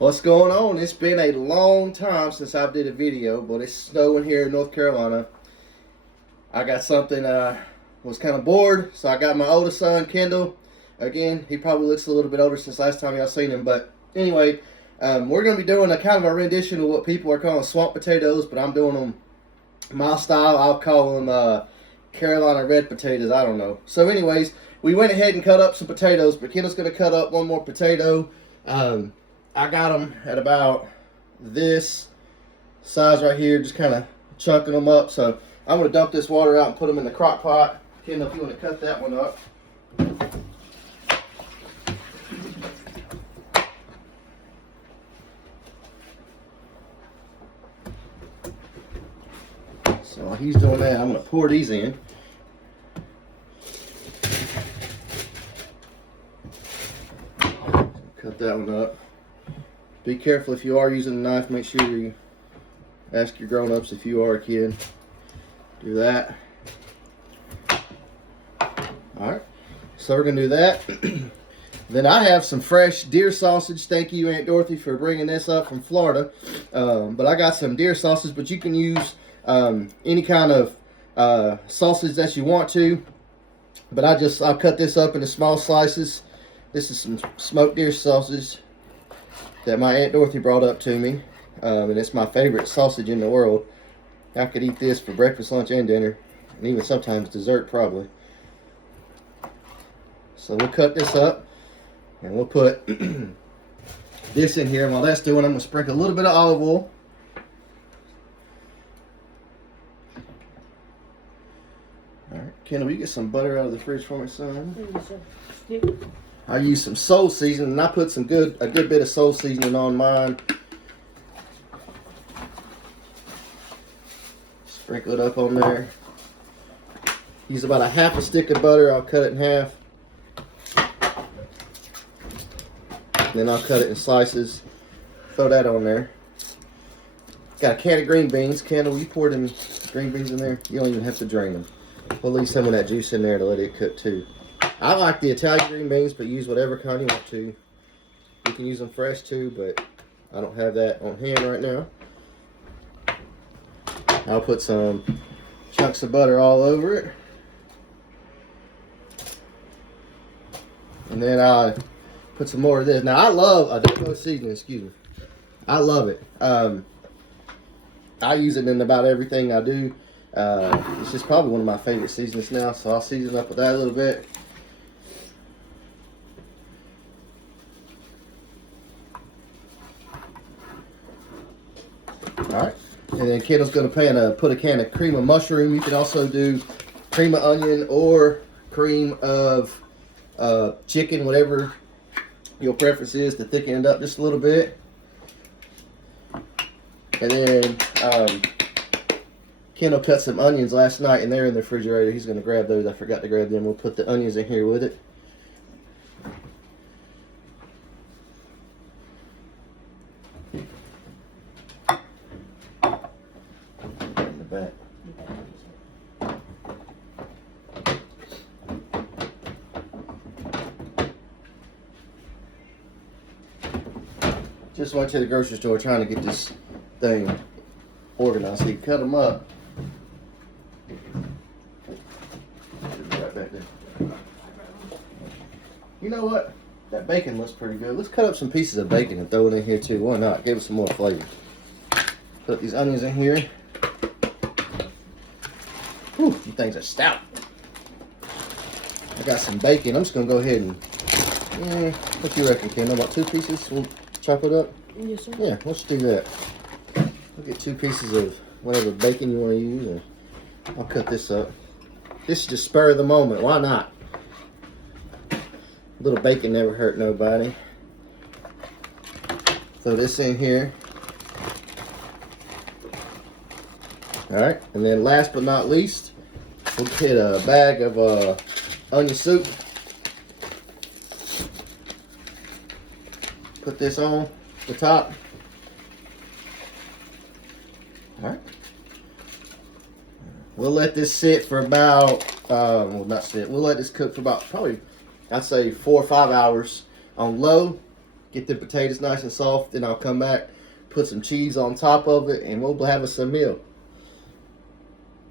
What's going on? It's been a long time since I did a video, but it's snowing here in North Carolina. I got something, was kind of bored, so I got my oldest son, Kendall. Again, he probably looks a little bit older since last time y'all seen him, but anyway, we're going to be doing a kind of a rendition of what people are calling swamp potatoes, but I'm doing them my style. I'll call them Carolina red potatoes. I don't know. So anyways, we went ahead and cut up some potatoes, but Kendall's going to cut up one more potato. I got them at about this size right here, just kind of chunking them up. So I'm going to dump this water out and put them in the crock pot. Kendall, if you want to cut that one up. So while he's doing that, I'm going to pour these in. Cut that one up. Be careful if you are using a knife. Make sure you ask your grown-ups if you are a kid. Do that. Alright. So we're going to do that. Then I have some fresh deer sausage. Thank you, Aunt Dorothy, for bringing this up from Florida. But I got some deer sausage, but you can use any kind of sausage that you want to. But I'll cut this up into small slices. This is some smoked deer sausage that my Aunt Dorothy brought up to me. And it's my favorite sausage in the world. I could eat this for breakfast, lunch, and dinner. And even sometimes dessert, probably. So we'll cut this up. And we'll put this in here. And while that's doing, I'm going to sprinkle a little bit of olive oil. Alright, Kendall, will you get some butter out of the fridge for me, son? I use some soul seasoning, and I put a good bit of soul seasoning on mine. Sprinkle it up on there. Use about a half a stick of butter. I'll cut it in half. Then I'll cut it in slices. Throw that on there. Got a can of green beans. Kendall, will you pour them green beans in there? You don't even have to drain them. We'll leave some of that juice in there to let it cook too. I like the Italian green beans, but use whatever kind you want to. You can use them fresh too, but I don't have that on hand right now. I'll put some chunks of butter all over it. And then I'll put some more of this. Now I love adobo seasoning, excuse me. I love it. I use it in about everything I do. It's just probably one of my favorite seasonings now, so I'll season up with that a little bit. Alright, and then Kendall's going to put a can of cream of mushroom. You can also do cream of onion or cream of chicken, whatever your preference is, to thicken it up just a little bit. And then Kendall cut some onions last night, and they're in the refrigerator. He's going to grab those. I forgot to grab them. We'll put the onions in here with it. In the back. Just went to the grocery store trying to get this thing organized. So you cut them up. Right back there. You know what? That bacon looks pretty good. Let's cut up some pieces of bacon and throw it in here too. Why not? Give it some more flavor. Put these onions in here. Whew, these things are stout. I got some bacon. I'm just going to go ahead and, what you reckon, Kendall? About 2 pieces? We'll chop it up? Yes, sir. Yeah, let's do that. We'll get 2 pieces of whatever bacon you want to use, and I'll cut this up. This is just spur of the moment. Why not? A little bacon never hurt nobody. Throw this in here. Alright, and then last but not least, we'll get a bag of onion soup. Put this on the top. Alright. We'll let this sit for about, well, not sit, we'll let this cook for about probably, I'd say 4 or 5 hours on low. get the potatoes nice and soft. Then I'll come back, put some cheese on top of it, and we'll have us some meal.